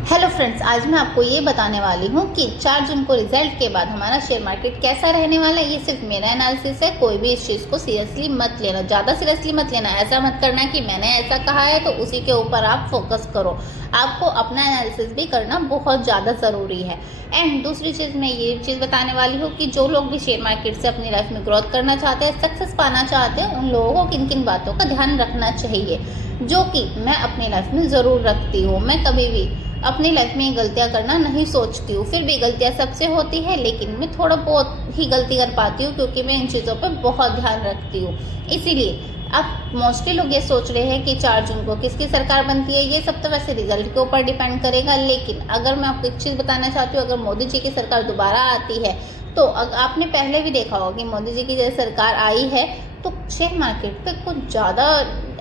Hello friends, आज मैं आपको ये बताने वाली हूँ कि 4 जून को रिजल्ट के बाद हमारा शेयर मार्केट कैसा रहने वाला है। ये सिर्फ मेरा एनालिसिस है, कोई भी इस चीज़ को सीरियसली मत लेना, ज़्यादा सीरियसली मत लेना। ऐसा मत करना कि मैंने ऐसा कहा है तो उसी के ऊपर आप फोकस करो। आपको अपना एनालिसिस भी करना बहुत ज़्यादा ज़रूरी है। एंड दूसरी चीज़ मैं ये चीज़ बताने वाली हूँ कि जो लोग भी शेयर मार्केट से अपनी लाइफ में ग्रोथ करना चाहते हैं, सक्सेस पाना चाहते हैं, उन लोगों को किन किन बातों का ध्यान रखना चाहिए, जो कि मैं अपनी लाइफ में ज़रूर रखती हूँ। मैं कभी भी अपनी लाइफ में गलतियां करना नहीं सोचती हूँ। फिर भी गलतियां सबसे होती है, लेकिन मैं थोड़ा बहुत ही गलती कर पाती हूँ क्योंकि मैं इन चीज़ों पर बहुत ध्यान रखती हूँ। इसीलिए अब मोस्टली लोग ये सोच रहे हैं कि 4 जून को किसकी सरकार बनती है। ये सब तो वैसे रिजल्ट के ऊपर डिपेंड करेगा, लेकिन अगर मैं आपको एक चीज़ बताना चाहती हूँ, अगर मोदी जी की सरकार दोबारा आती है तो आपने पहले भी देखा होगा कि मोदी जी की जैसे सरकार आई है तो शेयर मार्केट पे कुछ ज़्यादा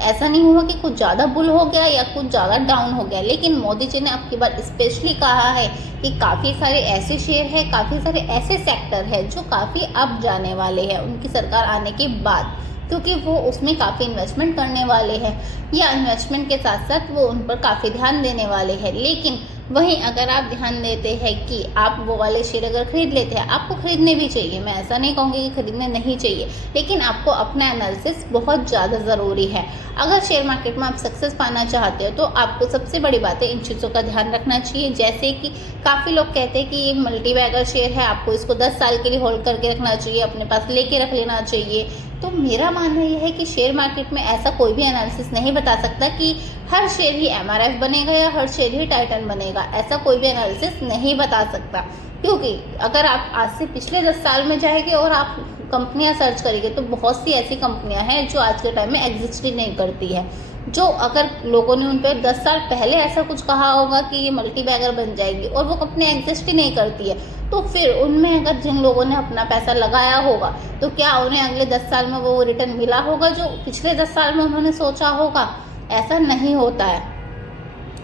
ऐसा नहीं हुआ कि कुछ ज़्यादा बुल हो गया या कुछ ज़्यादा डाउन हो गया। लेकिन मोदी जी ने अब की बार स्पेशली कहा है कि काफ़ी सारे ऐसे शेयर हैं, काफ़ी सारे ऐसे सेक्टर हैं जो काफ़ी अप जाने वाले हैं उनकी सरकार आने के बाद, क्योंकि वो उसमें काफ़ी इन्वेस्टमेंट करने वाले हैं या इन्वेस्टमेंट के साथ साथ वो उन पर काफ़ी ध्यान देने वाले हैं। लेकिन वहीं अगर आप ध्यान देते हैं कि आप वो वाले शेयर अगर खरीद लेते हैं, आपको खरीदने भी चाहिए, मैं ऐसा नहीं कहूँगी कि खरीदने नहीं चाहिए, लेकिन आपको अपना एनालिसिस बहुत ज़्यादा ज़रूरी है। अगर शेयर मार्केट में आप सक्सेस पाना चाहते हो तो आपको सबसे बड़ी बात है इन चीज़ों का ध्यान रखना चाहिए। जैसे कि काफ़ी लोग कहते हैं कि ये मल्टी बैगर शेयर है, आपको इसको 10 साल के लिए होल्ड करके रखना चाहिए, अपने पास लेके रख लेना चाहिए। तो मेरा मानना यह है कि शेयर मार्केट में ऐसा कोई भी एनालिसिस नहीं बता सकता कि हर शेयर ही एमआरएफ बनेगा या हर शेयर ही टाइटन बनेगा। ऐसा कोई भी एनालिसिस नहीं बता सकता, क्योंकि अगर आप आज से पिछले 10 साल में जाएंगे और आप कंपनियां सर्च करेंगे तो बहुत सी ऐसी कंपनियां हैं जो आज के टाइम में एग्जिस्ट ही नहीं करती है। जो अगर लोगों ने उन पर 10 साल पहले ऐसा कुछ कहा होगा कि ये मल्टी बैगर बन जाएगी और वो कंपनी एग्जिस्ट ही नहीं करती है, तो फिर उनमें अगर जिन लोगों ने अपना पैसा लगाया होगा तो क्या उन्हें अगले 10 साल में वो रिटर्न मिला होगा जो पिछले 10 साल में उन्होंने सोचा होगा? ऐसा नहीं होता है।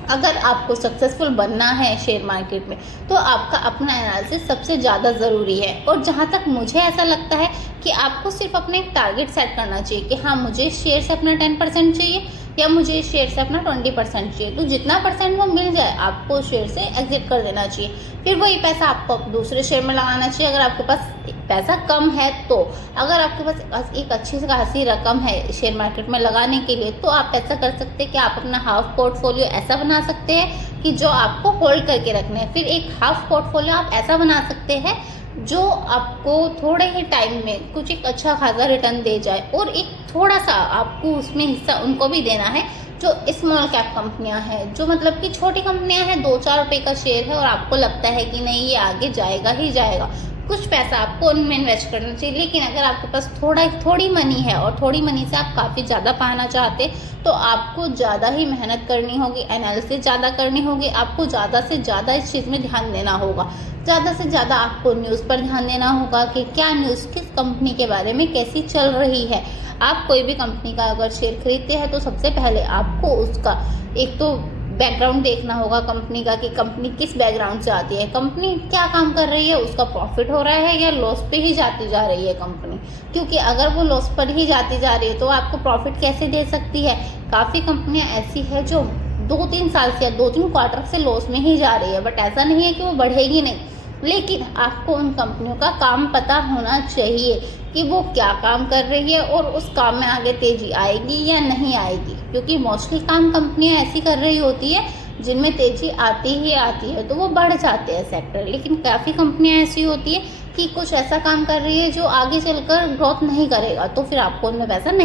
अगर आपको सक्सेसफुल बनना है शेयर मार्केट में तो आपका अपना एनालिसिस सबसे ज़्यादा ज़रूरी है। और जहाँ तक मुझे ऐसा लगता है कि आपको सिर्फ अपने एक टारगेट सेट करना चाहिए कि हाँ, मुझे शेयर से अपना 10% चाहिए या मुझे शेयर से अपना 20% चाहिए, तो जितना परसेंट वो मिल जाए आपको शेयर से एग्जिट कर देना चाहिए। फिर वही पैसा आपको दूसरे शेयर में लगाना चाहिए अगर आपके पास पैसा कम है तो। अगर आपके पास एक अच्छी सी खासी रकम है शेयर मार्केट में लगाने के लिए तो आप ऐसा कर सकते हैं कि आप अपना हाफ पोर्टफोलियो ऐसा बना सकते हैं कि जो आपको होल्ड करके रखना है। फिर एक हाफ पोर्टफोलियो आप ऐसा बना सकते हैं जो आपको थोड़े ही टाइम में कुछ एक अच्छा खासा रिटर्न दे जाए, और एक थोड़ा सा आपको उसमें हिस्सा उनको भी देना है जो स्मॉल कैप कंपनियां हैं, जो मतलब कि छोटी कंपनियां हैं, 2-4 रुपए का शेयर है और आपको लगता है कि नहीं ये आगे जाएगा ही जाएगा, कुछ पैसा आपको उनमें इन्वेस्ट करना चाहिए। लेकिन अगर आपके पास थोड़ी मनी है और थोड़ी मनी से आप काफ़ी ज़्यादा पाना चाहते तो आपको ज़्यादा ही मेहनत करनी होगी, एनालिसिस ज़्यादा करनी होगी, आपको ज़्यादा से ज़्यादा इस चीज़ में ध्यान देना होगा। ज़्यादा से ज़्यादा आपको न्यूज़ पर ध्यान देना होगा कि क्या न्यूज़ किस कंपनी के बारे में कैसी चल रही है। आप कोई भी कंपनी का अगर शेयर खरीदते हैं तो सबसे पहले आपको उसका एक तो बैकग्राउंड देखना होगा कंपनी का, कि कंपनी किस बैकग्राउंड से आती है, कंपनी क्या काम कर रही है, उसका प्रॉफिट हो रहा है या लॉस पे ही जाती जा रही है कंपनी। क्योंकि अगर वो लॉस पर ही जाती जा रही है तो आपको प्रॉफिट कैसे दे सकती है। काफ़ी कंपनियां ऐसी है जो 2-3 साल से या 2-3 क्वार्टर से लॉस में ही जा रही है, बट ऐसा नहीं है कि वो बढ़ेगी नहीं। लेकिन आपको उन कंपनियों का काम पता होना चाहिए कि वो क्या काम कर रही है और उस काम में आगे तेजी आएगी या नहीं आएगी, क्योंकि मोस्टली काम कंपनियां ऐसी कर रही होती है जिनमें तेजी आती ही आती है तो वो बढ़ जाते हैं सेक्टर। लेकिन काफ़ी कंपनियां ऐसी होती है कि कुछ ऐसा काम कर रही है जो आगे चलकर ग्रोथ नहीं करेगा, तो फिर आपको उनमें पैसा नहीं